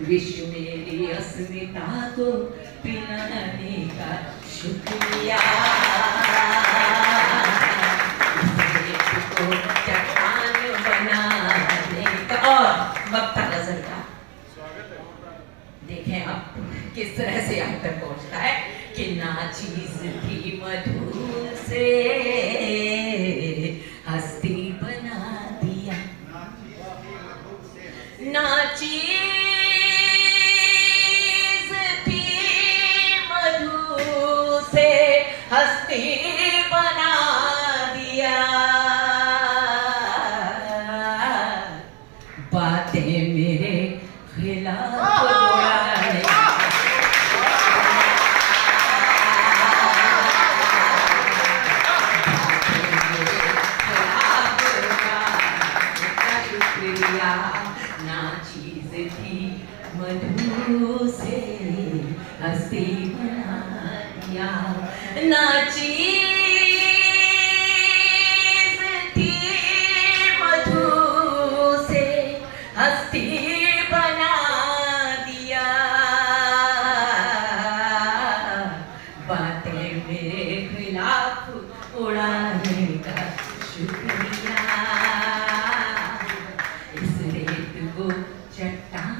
विश्व मेरी अस्मिता को पिलाने का शुक्रिया, को चट्टान बनाने का। और वक्ता नजर का देखें आप किस तरह से यहाँ तक पहुँचता है कि ना चीज थी मधुर से हस्ती बना दिया, ना चीज थी मधुर से हस्ती बना दिया, बातें मेरे खिलाफ उड़ाने, ना चीज थी मधु से हस्ती बना दिया, ना चीज थी मधु से हस्ती बना दिया, बातें मेरे खिलाफ उड़ाने का शुक्रिया, इस रेत को चट्टान।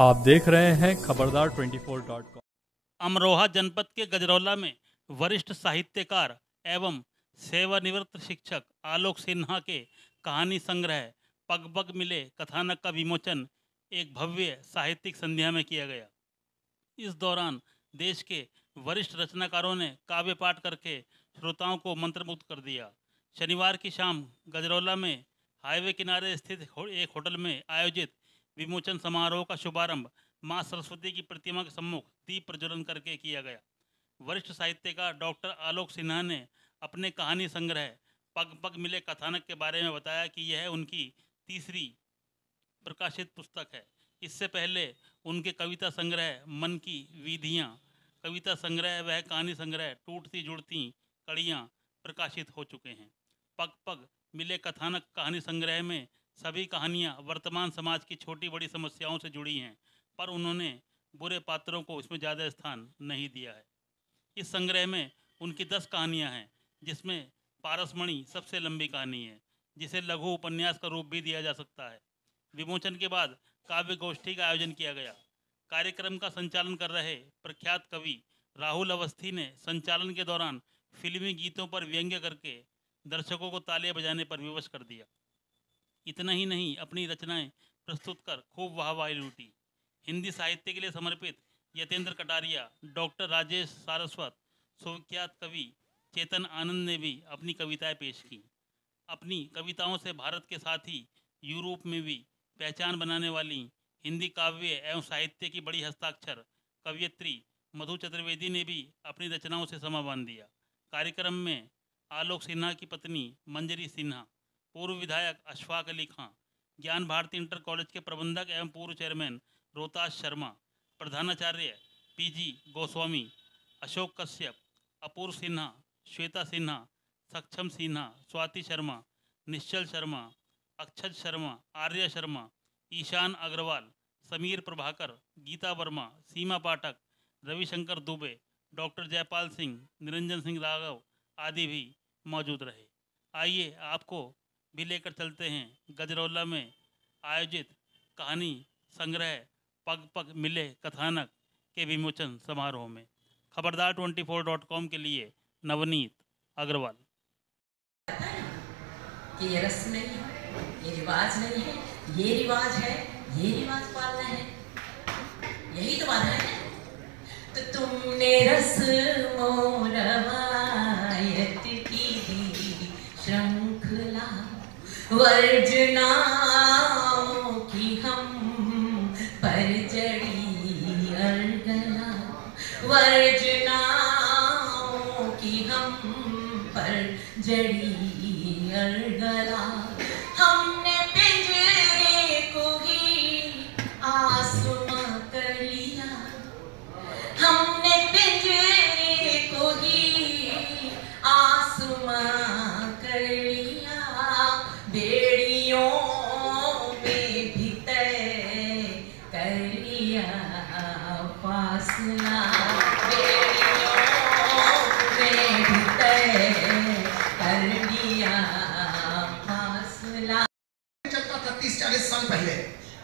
आप देख रहे हैं खबरदार 24.com। अमरोहा जनपद के गजरौला में वरिष्ठ साहित्यकार एवं सेवानिवृत्त शिक्षक आलोक सिन्हा के कहानी संग्रह पग पग मिले कथानक का विमोचन एक भव्य साहित्यिक संध्या में किया गया। इस दौरान देश के वरिष्ठ रचनाकारों ने काव्य पाठ करके श्रोताओं को मंत्रमुग्ध कर दिया। शनिवार की शाम गजरौला में हाईवे किनारे स्थित एक होटल में आयोजित विमोचन समारोह का शुभारंभ मां सरस्वती की प्रतिमा के सम्मुख दीप प्रज्वलन करके किया गया। वरिष्ठ साहित्यकार डॉक्टर आलोक सिन्हा ने अपने कहानी संग्रह पग पग मिले कथानक के बारे में बताया कि यह उनकी तीसरी प्रकाशित पुस्तक है। इससे पहले उनके कविता संग्रह मन की विधियाँ, कविता संग्रह व कहानी संग्रह टूटती जुड़ती कड़ियाँ प्रकाशित हो चुके हैं। पग पग मिले कथानक कहानी संग्रह में सभी कहानियाँ वर्तमान समाज की छोटी बड़ी समस्याओं से जुड़ी हैं, पर उन्होंने बुरे पात्रों को इसमें ज़्यादा स्थान नहीं दिया है। इस संग्रह में उनकी 10 कहानियाँ हैं, जिसमें पारसमणि सबसे लंबी कहानी है, जिसे लघु उपन्यास का रूप भी दिया जा सकता है। विमोचन के बाद काव्य गोष्ठी का आयोजन किया गया। कार्यक्रम का संचालन कर रहे प्रख्यात कवि राहुल अवस्थी ने संचालन के दौरान फिल्मी गीतों पर व्यंग्य करके दर्शकों को तालियां बजाने पर विवश कर दिया। इतना ही नहीं, अपनी रचनाएं प्रस्तुत कर खूब वाहवाही लूटी। हिंदी साहित्य के लिए समर्पित यतेंद्र कटारिया, डॉक्टर राजेश सारस्वत, सुविख्यात कवि चेतन आनंद ने भी अपनी कविताएं पेश की। अपनी कविताओं से भारत के साथ ही यूरोप में भी पहचान बनाने वाली हिंदी काव्य एवं साहित्य की बड़ी हस्ताक्षर कवयित्री मधु चतुर्वेदी ने भी अपनी रचनाओं से समा बांध दिया। कार्यक्रम में आलोक सिन्हा की पत्नी मंजरी सिन्हा, पूर्व विधायक अशफाक अली खां, ज्ञान भारती इंटर कॉलेज के प्रबंधक एवं पूर्व चेयरमैन रोहताश शर्मा, प्रधानाचार्य पीजी गोस्वामी, अशोक कश्यप, अपूर्व सिन्हा, श्वेता सिन्हा, सक्षम सिन्हा, स्वाति शर्मा, निश्चल शर्मा, अक्षत शर्मा, आर्य शर्मा, ईशान अग्रवाल, समीर प्रभाकर, गीता वर्मा, सीमा पाठक, रविशंकर दुबे, डॉक्टर जयपाल सिंह, निरंजन सिंह राघव आदि भी मौजूद रहे। आइए आपको भी लेकर चलते हैं गजरौला में आयोजित कहानी संग्रह पग पग मिले कथानक के विमोचन समारोह में। खबरदार 24.com के लिए नवनीत अग्रवाल। कि ये रस्म नहीं है, ये रिवाज नहीं है, ये रिवाज है, ये रिवाज पालना है, यही तो बाधा है। तो तुमने रस्मों रवायत की श्रृंखला वर्जनाओं की हम पर चढ़ी अर्गला, वर्जनाओं की हम पर जड़ी अर्गला, हमने पिंजरे को ही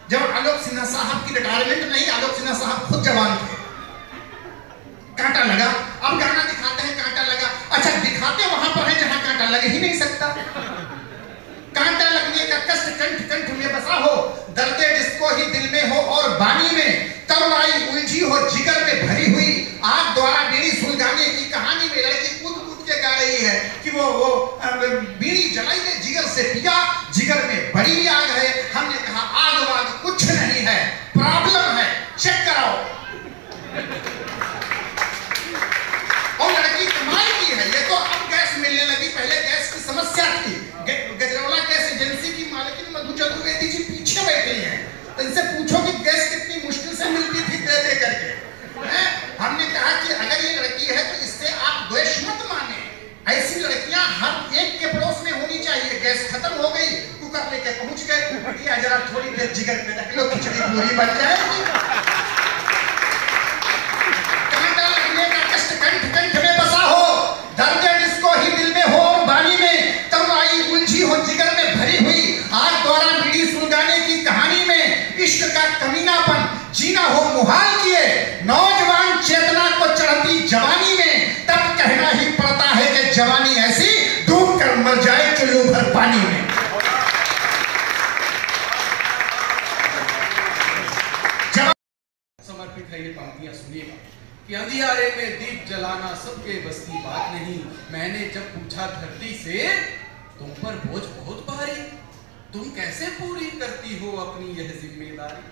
जब आलोक सिन्हा साहब की रिटायरमेंट नहीं, आलोक सिन्हा साहब खुद जवान थे, कांटा लगा। अब गाना दिखाते हैं कांटा लगा, अच्छा दिखाते वहां पर है जहां कांटा लग ही नहीं सकता। कांटा लगने का कष्ट कंठ कंठ में बसा हो, दर्दे जिसको ही दिल में हो और बानी में तरुणाई उलझी हो जिगर में भरी हुई, आग द्वारा बीड़ी सुलगाने की कहानी में लड़की कूद कूद के गा रही है कि वो बीड़ी जलाई ने जिगर से पिया, जिगर में बड़ी आग है। हमने कहा आग वाग कुछ नहीं है, प्रॉब्लम है, चेक कराओ। और लड़की कमाल की है, ये तो अब गैस मिलने लगी, पहले गैस की समस्या थी। गजरौला गैस एजेंसी की मालकिन मधु चतुर्वेदी जी पीछे बैठी हैं, तो इनसे पूछो कि गैस कितनी मुश्किल से मिलती थी दे दे करके। हमने कहा कि अगर ये लड़की है तो इससे आप द्वेष मत माने, ऐसी लड़कियां हर एक के पड़ोस में होनी चाहिए। गैस खत्म हो गई, कुकर लेके पहुंच गए, बिटिया जरा थोड़ी देर जिगर पे रख लो, खिचड़ी पूरी बन जाएगी। कांटा लगने का कष्ट कंठ कंठ में बसा हो, दर्द जिसको ही दिल में हो और बानी में तरुणाई उलझी हो जिगर में भरी हुई, आग द्वारा बीड़ी सुलगाने की कहानी में इश्क का कमीनापन जीना हो मुहाल किए, नौजवान चेतना को चढ़ती जवानी में तब कहना ही पड़ता है कि जवानी ऐसी डूब कर मर जाए चुल्लू भर पानी में। समर्पित है ये पंक्तियां, सुनिएगा कि अंधियारे में दीप जलाना सबके बस की बात नहीं। मैंने जब पूछा धरती से तुम पर बोझ बहुत भारी, तुम कैसे पूरी करती हो अपनी यह जिम्मेदारी।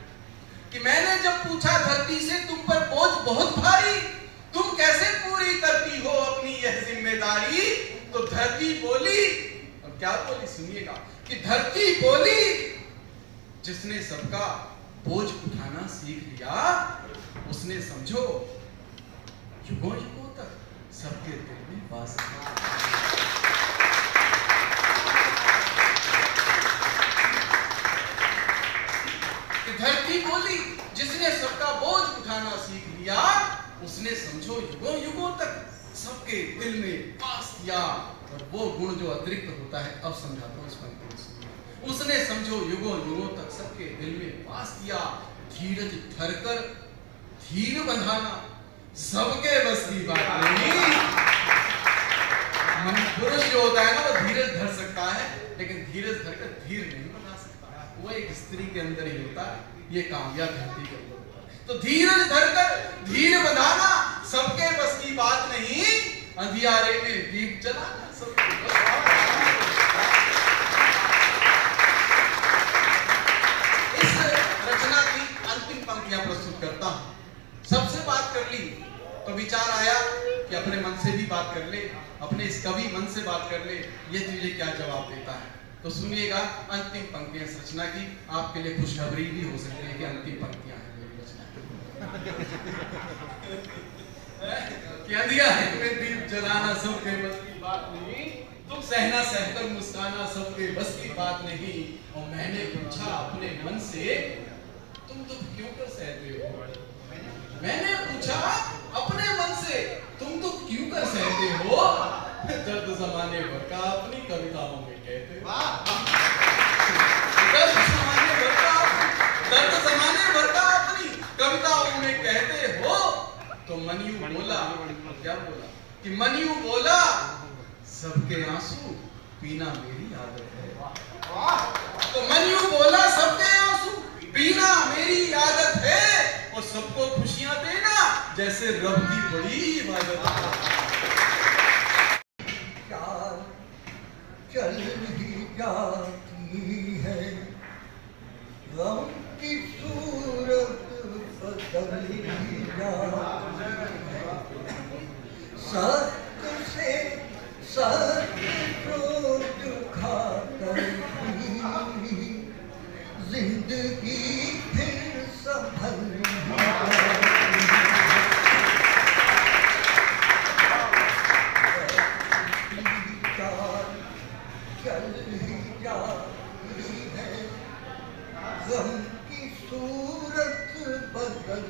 कि मैंने जब पूछा धरती से तुम पर बोझ बहुत भारी, तुम कैसे पूरी करती हो अपनी यह जिम्मेदारी। तो धरती बोली, और क्या बोली सुनिएगा, कि धरती बोली जिसने सबका बोझ उठाना सीख लिया, उसने समझो युगों युगों तक सबके दिल में वास किया। धरती बोली जिसने सबका बोझ उठाना सीख लिया, उसने समझो युगों युगों तक सबके दिल में वास किया। और वो गुण जो अतिरिक्त होता है, अब समझाता हूं इस पंक्ति में। उसने समझो युगों युगों तक सबके दिल में वास किया, धीरज धरकर धीर बंधाना सबके बस की बात नहीं। पुरुष जो होता है ना, वो धीरज धर सकता है, लेकिन धीरज धरकर धीर नहीं बना सकता। वो एक स्त्री के अंदर ही होता है, ये कामयाब धरती के अंदर होता है। तो धीरज धरकर धीर बंधाना सबके बस की बात नहीं, अंधियारे में दीप जलाना सबके बस की बात। इस रचना की अंतिम पंक्तियां प्रस्तुत करता हूं। सबसे बात कर ली तो विचार आया कि अपने मन से भी बात कर ले, अपने इस कवि मन से बात कर ले, ये तुझे क्या जवाब देता है। तो सुनिएगा अंतिम पंक्तियां इस रचना की, आपके लिए खुशखबरी भी हो सकती है कि अंतिम पंक्तियां हैं मेरी रचना कि अंधियारे में दीप जलाना सबके बस की बात नहीं, तुम सहना सहकर मुस्काना सबके बस की बात नहीं। और मैंने पूछा अपने मन से तुम दुख क्यों कर सहते हो। मैंने पूछा अपने मन से तुम दुख क्यों कर सहते हो। दर्द जमाने भर का अपनी कविताओं में कहते हो। दर्द जमाने भर का अपनी कविताओं में कहते हो। तो मनियू बोला, क्या बोला कि मनियू बोला सबके आंसू पीना मेरी आदत है। तो मनियू बोला सबके आंसू पीना मेरी आदत है, और सबको खुशियां देना जैसे रब की बड़ी इबादत है। चल ही जाती है गम की सूरत बदल ही जाती है, सत्य से सत्य को दुखाकर भी जिंदगी फिर संभल चल ही जाती है गम की सूरत बदल